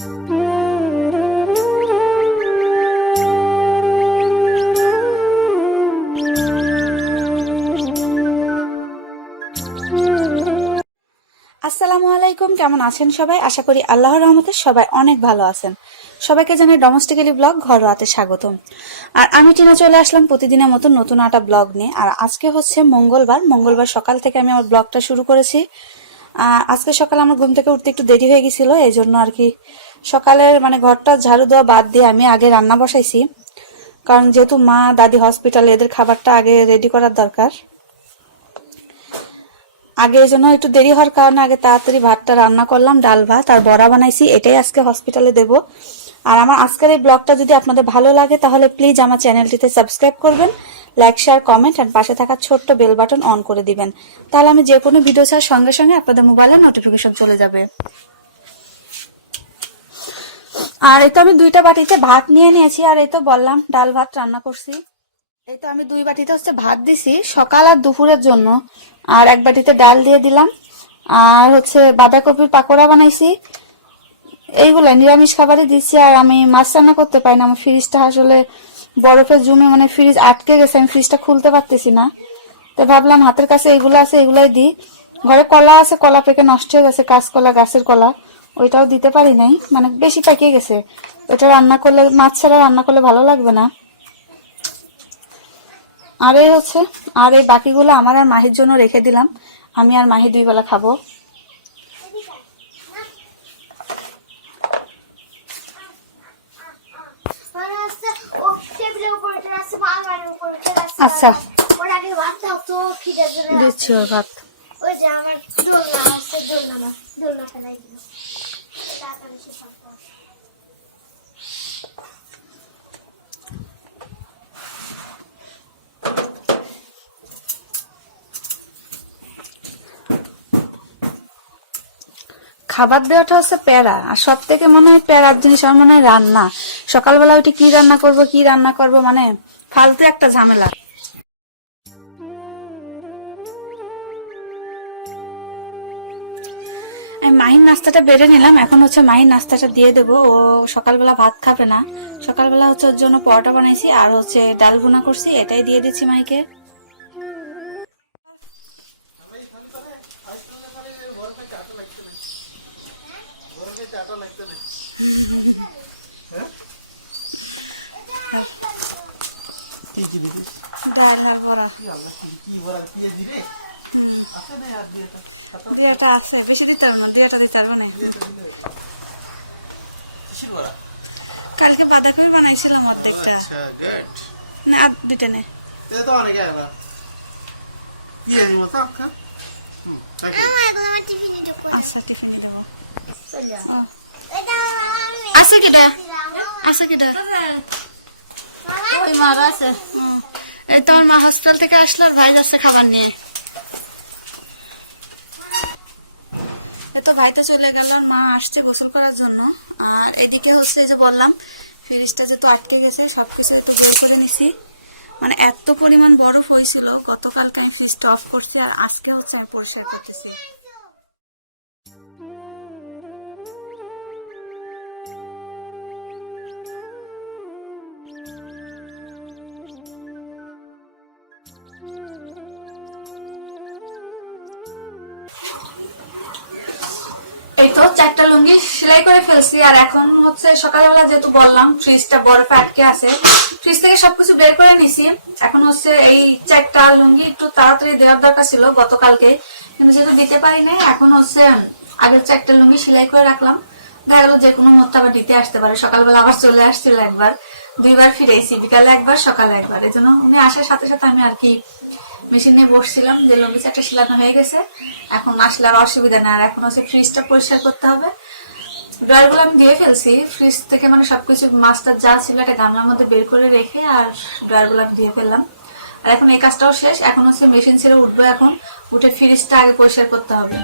আসসালামু আলাইকুম, কেমন আছেন সবাই? আশা করি আল্লাহর রহমতে সবাই অনেক ভালো আছেন। সবাইকে জানাই ডোমেস্টিক্যালি ব্লগ ঘরোয়াতে স্বাগতম। আর আমি টিনা চলে আসলাম প্রতিদিনের মতো নতুন একটা ব্লগ নিয়ে। আর আজকে হচ্ছে মঙ্গলবার। মঙ্গলবার সকাল থেকে আমি আমার ব্লগটা শুরু করেছি। আজকে সকালে আমার ঘুম থেকে উঠতে একটু দেরি হয়ে গেছিল এই জন্য আর কি সকালের মানে ঘরটা ঝাড়ু দেওয়া বাদ দিয়ে আমি আগে রান্না বসাইছি। কারণ যেহেতু মা, দাদি হসপিটালে এদের খাবারটা আগে রেডি করার দরকার। আগে এই জন্য একটু দেরি হওয়ার কারণে আগে তাড়াতাড়ি ভাতটা রান্না করলাম, ডাল ভাত আর বড়া বানাইছি, এটাই আজকে হসপিটালে দেব। আর আমার আজকের এই ব্লগটা যদি আপনাদের ভালো লাগে, তাহলে প্লিজ আমার চ্যানেলটিতে সাবস্ক্রাইব করবেন লাইক শেয়ার কমেন্ট আর পাশে থাকা ছোট্ট বেল বাটন অন করে দিবেন। তাহলে আমি যে কোনো ভিডিও ছাড়ার সঙ্গে সঙ্গে আপনাদের মোবাইলে নোটিফিকেশন চলে যাবে। আর এই তো আমি দুইটা বাটিতে ভাত নিয়ে নিয়েছি, আর এই তো বললাম ডাল ভাত রান্না করছি। এই তো আমি দুই বাটিতে হচ্ছে ভাত দিছি, সকাল আর দুপুরের জন্য। আর এক বাটিতে ডাল দিয়ে দিলাম। আর হচ্ছে বাঁধাকপির পাকোড়া বানাইছি। এইগুলা নিরামিষ খাবারই দিচ্ছি আর আমি মাছ রান্না করতে পারি না। আমার ফ্রিজটা আসলে বরফে জমে মানে ফ্রিজ আটকে গেছে, আমি ফ্রিজটা খুলতে পারতেছি না। তো ভাবলাম হাতের কাছে এগুলো আছে এগুলাই দিই। ঘরে কলা আছে, কলা পেকে নষ্ট হয়ে গেছে, কাঁচকলা, গাছের কলা। ওইটাও দিতে পারি নাই। মানে বেশি পাকিয়ে গেছে। ওইটা রান্না করলে মাছ ছাড়া রান্না করলে ভালো লাগবে না। আর এই হচ্ছে আর এই বাকিগুলো আমার আর মাহির জন্য রেখে দিলাম। আমি আর মাহি দুই বেলা খাব। আচ্ছা। দিচ্ছি ওর ভাত। খাবার দেওয়াটা হচ্ছে প্যারা, আর সব থেকে মনে হয় প্যারার জিনিস, আমার মনে হয় রান্না। সকালবেলা ওইটা কি রান্না করব, কি রান্না করব মানে ফালতু একটা ঝামেলা। আমি মাহির নাস্তাটা বেড়ে নিলাম। এখন হচ্ছে মাহির নাস্তাটা দিয়ে দেবো। ও সকালবেলা ভাত খাবে না। সকালবেলা হচ্ছে ওর জন্য পরোটা বানাইছি আর হচ্ছে ডাল ভুনা করছি। এটাই দিয়ে দিচ্ছি মাহিকে। আর কি কি দিদিস ডাল আর বড়া। কি বড়? দিয়ে দিবে? হুম। দুইটা আছে বেশি দিতে পারব না দুইটা দিতে পারব না কালকে বাঁধাকপি বানাইছিলাম অর্ধেকটা। আচ্ছা না আর দুইটা নে। আচ্ছা। হুম ওকে আমার এগুলো আমার টিফিনে ঢুকো আচ্ছা টিফিনই দেবো। আছে কিটা আছে কিটা ওই মার আছে। ও, এই তো আমার মা হসপিটাল থেকে আসলো আর ভাই যাচ্ছে খাবার নিয়ে। তো ভাই তো চলে গেল আর মা আসছে গোসল করার জন্য। আর এদিকে হচ্ছে যে বললাম, ফ্রিজটা যেহেতু আটকে গেছে সব কিছু তো বের করে নিছি। মানে এত পরিমাণ বরফ হয়েছিল, গতকালকে আমি ফ্রিজটা অফ করছি আর আজকে হচ্ছে আমি পরিষ্কার করতেছি। এই তো চারটা লুঙ্গি সেলাই করে ফেলছি, আর এখন হচ্ছে সকালবেলা যেহেতু বললাম ফ্রিজটা বরফে আটকে আছে। ফ্রিজ থেকে সবকিছু বের করে নিছি। এখন হচ্ছে এই চারটা লুঙ্গি একটু তাড়াতাড়ি দেওয়ার দরকার ছিল গতকালকে, কিন্তু যেহেতু দিতে পারি নাই এখন হচ্ছে আগের চারটা লুঙ্গি সেলাই করে রাখলাম। দেখা গেল যে কোনো মুহূর্তে আবার দিতে আসতে পারে। সকালবেলা আবার চলে আসছিল একবার। দুইবার ফিরেছি বিকালে একবার, সকালে একবার। এই জন্য উনি আসার সাথে সাথে আমি আর কি মেশিন নিয়ে বসছিলাম, যে লম্বি চারটা শিলানো হয়ে গেছে। এখন আসলে আর অসুবিধা নেই, আর এখন হচ্ছে ফ্রিজটা পরিষ্কার করতে হবে। ড্রয়ারগুলো আমি দিয়ে ফেলছি ফ্রিজ থেকে মানে সবকিছু মাছটা যা ছিল একটা গামলার মধ্যে বের করে রেখে আর ড্রয়ারগুলো আমি দিয়ে ফেললাম। আর এখন এই কাজটাও শেষ, এখন হচ্ছে মেশিন ছেড়ে উঠবো এখন, উঠে ফ্রিজটা আগে পরিষ্কার করতে হবে।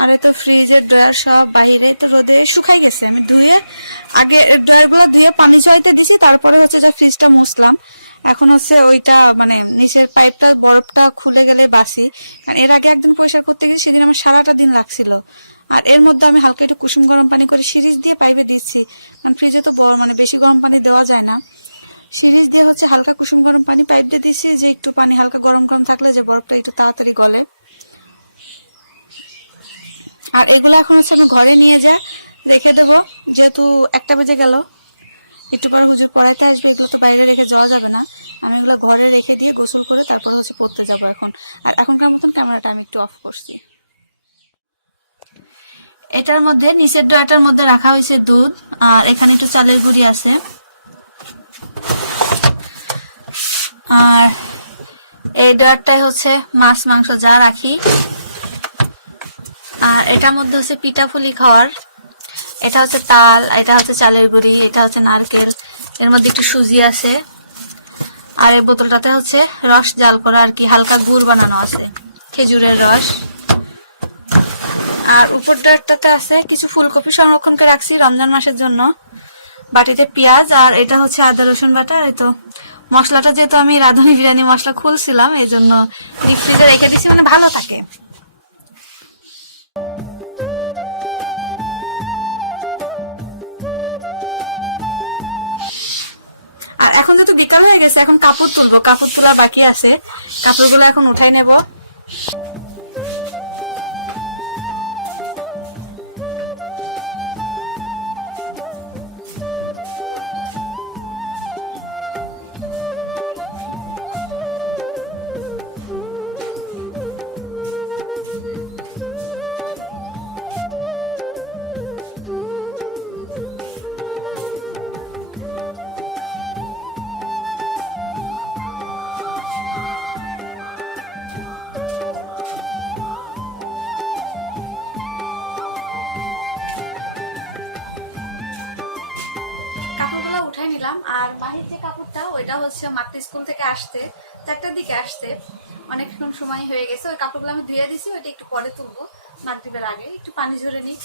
আর তো ফ্রিজের ড্রয়ার সব বাইরে তো রোদে শুকাই গেছে। আমি ধুয়ে আগে ড্রয়ারগুলো ধুয়ে পানি ঝরাইতে দিছি, তারপরে হচ্ছে যে ফ্রিজটা মুছলাম। এখন হচ্ছে ওইটা মানে নিচের পাইপটা, বরফটা খুলে গেলে বাসি। কারণ এর আগে একদিন পরিষ্কার করতে গেছি, সেদিন আমার সারাটা দিন লাগছিল। আর এর মধ্যে আমি হালকা একটু কুসুম গরম পানি করে সিরিজ দিয়ে পাইপে দিচ্ছি, কারণ ফ্রিজে তো মানে বেশি গরম পানি দেওয়া যায় না। সিরিজ দিয়ে হচ্ছে হালকা কুসুম গরম পানি পাইপ দিয়ে দিচ্ছি, যে একটু পানি হালকা গরম গরম থাকলে যে বরফটা একটু তাড়াতাড়ি গলে। আর এগুলো এখন হচ্ছে আমি ঘরে নিয়ে যা, রেখে দেবো। যেহেতু একটা বেজে গেল, একটু পরে হুজুর পড়াইতে আসবে, এগুলো তো বাইরে রেখে যাওয়া যাবে না। আমি এগুলো ঘরে রেখে দিয়ে গোসল করে তারপরে হচ্ছে পড়তে যাব এখন। আর এখনকার মতন ক্যামেরাটা আমি একটু অফ করছি। এটার মধ্যে, নিচের ড্রয়ারটার মধ্যে রাখা হয়েছে দুধ, আর এখানে একটু চালের গুঁড়ি আছে। আর এই ড্রয়ারটাই হচ্ছে মাছ, মাংস যা রাখি। আর এটার মধ্যে হচ্ছে পিঠাফুলি খাওয়ার। এটা হচ্ছে তাল, এটা হচ্ছে চালের গুঁড়ি, এটা হচ্ছে নারকেল, এর মধ্যে একটু সুজি আছে। আর এই বোতলটাতে হচ্ছে রস জাল করা আর কি, হালকা গুড় বানানো আছে, খেজুরের রস। আর উপর আছে কিছু ফুলকপি সংরক্ষণ করে রাখছি রমজান মাসের জন্য। বাটিতে পেঁয়াজ আর এটা হচ্ছে আদা, রসুন বাটা এই তো মশলাটা যেহেতু আমি রাঁধুনি বিরিয়ানি মশলা খুলছিলাম এই জন্য ডিপ ফ্রিজে রেখে দিছি মানে ভালো থাকে। এখন যেহেতু বিকাল হয়ে গেছে, এখন কাপড় তুলবো। কাপড় তোলা বাকি আছে। কাপড়গুলো এখন উঠাই নেব। কাপড়গুলো উঠে নিলাম, আর মাহির যে কাপড়টা, ওইটা হচ্ছে মাত্র স্কুল থেকে আসতে, চারটার দিকে আসতে। অনেকক্ষণ সময় হয়ে গেছে, ওই কাপড়গুলো আমি ধুয়ে দিছি, ওইটা একটু পরে তুলবো, মাগরীবের আগে। একটু পানি ঝরে নিই